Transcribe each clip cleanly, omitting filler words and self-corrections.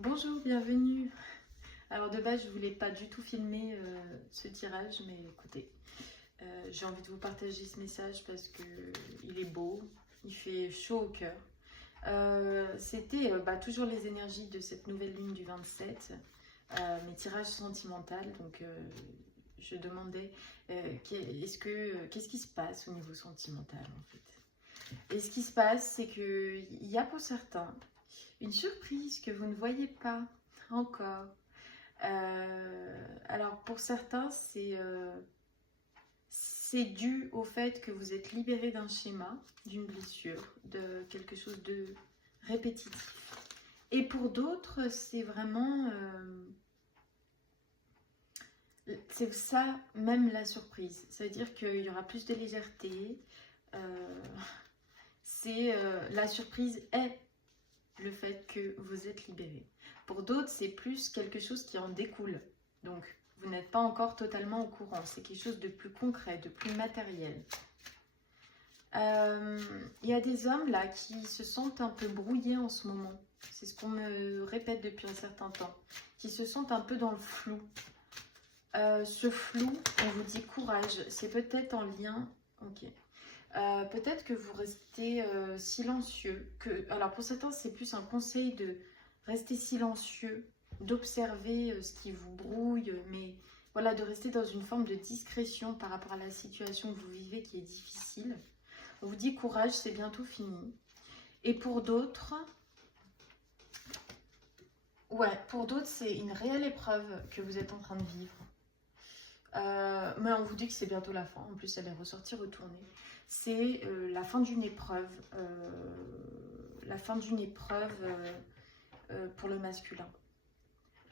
Bonjour, bienvenue. Alors de base, je voulais pas du tout filmer ce tirage, mais écoutez, j'ai envie de vous partager ce message parce que il est beau, il fait chaud au cœur. C'était toujours les énergies de cette nouvelle lune du 27, mes tirages sentimentaux. Donc je demandais qu'est-ce qui se passe au niveau sentimental en fait. Et ce qui se passe, c'est que il y a pour certains une surprise que vous ne voyez pas encore. Alors pour certains, c'est dû au fait que vous êtes libéré d'un schéma, d'une blessure, de quelque chose de répétitif. Et pour d'autres, c'est vraiment... c'est ça, même la surprise. Ça veut dire qu'il y aura plus de légèreté. Euh, la surprise est le fait que vous êtes libéré. Pour d'autres, c'est plus quelque chose qui en découle. Donc, vous n'êtes pas encore totalement au courant. C'est quelque chose de plus concret, de plus matériel. Il y a des hommes là qui se sentent un peu brouillés en ce moment. C'est ce qu'on me répète depuis un certain temps. Qui se sentent un peu dans le flou. Ce flou, on vous dit courage. C'est peut-être en lien... Ok. Peut-être que vous restez silencieux. Alors pour certains, c'est plus un conseil de rester silencieux, d'observer ce qui vous brouille, mais voilà, de rester dans une forme de discrétion par rapport à la situation que vous vivez qui est difficile. On vous dit courage, c'est bientôt fini. Et pour d'autres, c'est une réelle épreuve que vous êtes en train de vivre. Mais on vous dit que c'est bientôt la fin. En plus, elle est ressortie, retournée. C'est la fin d'une épreuve. Pour le masculin.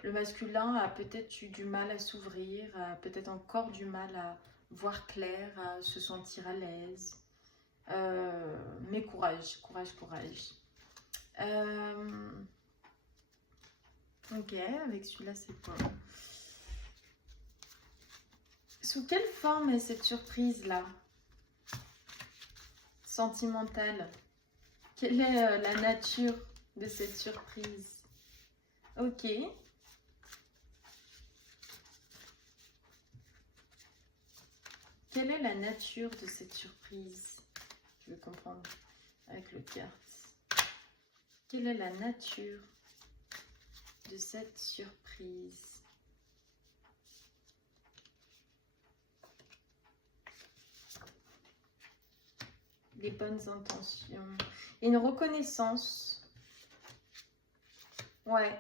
Le masculin a peut-être eu du mal à s'ouvrir, a peut-être encore du mal à voir clair, à se sentir à l'aise. Mais courage, courage, courage. Ok, avec celui-là, c'est quoi? Sous quelle forme est cette surprise-là? Sentimentale. Quelle est la nature de cette surprise? Ok. Quelle est la nature de cette surprise? Je veux comprendre avec le carte. Quelle est la nature de cette surprise? Les bonnes intentions. Et une reconnaissance. Ouais.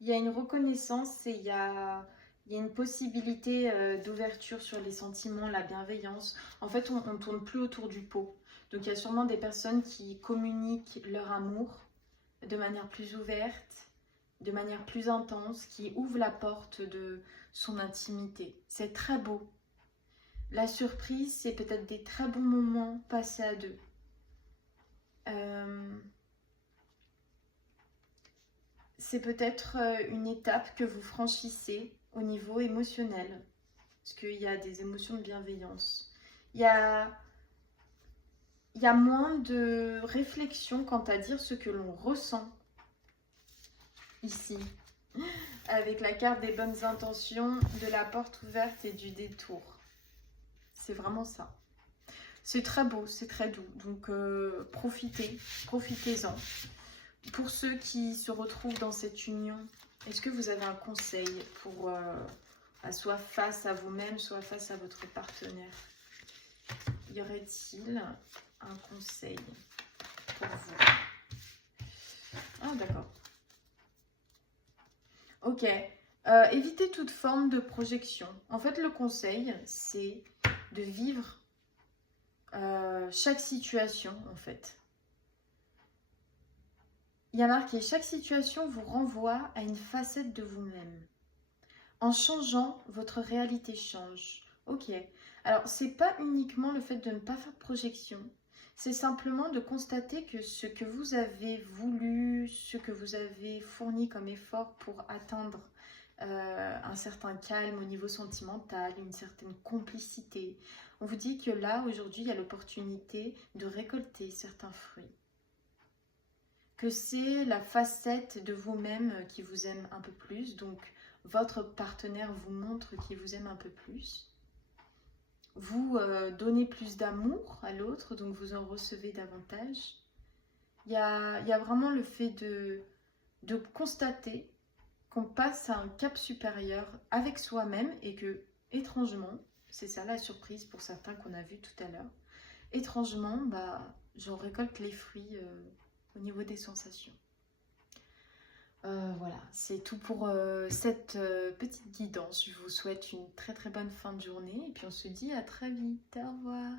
Il y a une reconnaissance et il y a une possibilité d'ouverture sur les sentiments, la bienveillance. En fait, on ne tourne plus autour du pot. Donc, il y a sûrement des personnes qui communiquent leur amour de manière plus ouverte, de manière plus intense, qui ouvrent la porte de son intimité. C'est très beau. La surprise, c'est peut-être des très bons moments passés à deux. C'est peut-être une étape que vous franchissez au niveau émotionnel. Parce qu'il y a des émotions de bienveillance. Il y a moins de réflexion quant à dire ce que l'on ressent ici. Avec la carte des bonnes intentions, de la porte ouverte et du détour. C'est vraiment ça. C'est très beau, c'est très doux. Donc profitez-en. Pour ceux qui se retrouvent dans cette union, est-ce que vous avez un conseil pour soit face à vous-même, soit face à votre partenaire? Y aurait-il un conseil pour vous? Ah, d'accord. Ok. Évitez toute forme de projection. En fait, le conseil, c'est de vivre chaque situation, en fait. Il y a marqué, chaque situation vous renvoie à une facette de vous-même. En changeant, votre réalité change. Ok. Alors, c'est pas uniquement le fait de ne pas faire de projection. C'est simplement de constater que ce que vous avez voulu, ce que vous avez fourni comme effort pour atteindre un certain calme au niveau sentimental, une certaine complicité. On vous dit que là, aujourd'hui, il y a l'opportunité de récolter certains fruits. que c'est la facette de vous-même qui vous aime un peu plus. Donc, votre partenaire vous montre qu'il vous aime un peu plus. Vous donnez plus d'amour à l'autre, donc vous en recevez davantage. Il y a vraiment le fait de constater qu'on passe à un cap supérieur avec soi-même et que, étrangement, c'est ça la surprise pour certains qu'on a vu tout à l'heure, étrangement, bah, j'en récolte les fruits au niveau des sensations. Voilà, c'est tout pour cette petite guidance. Je vous souhaite une très très bonne fin de journée et puis on se dit à très vite. Au revoir.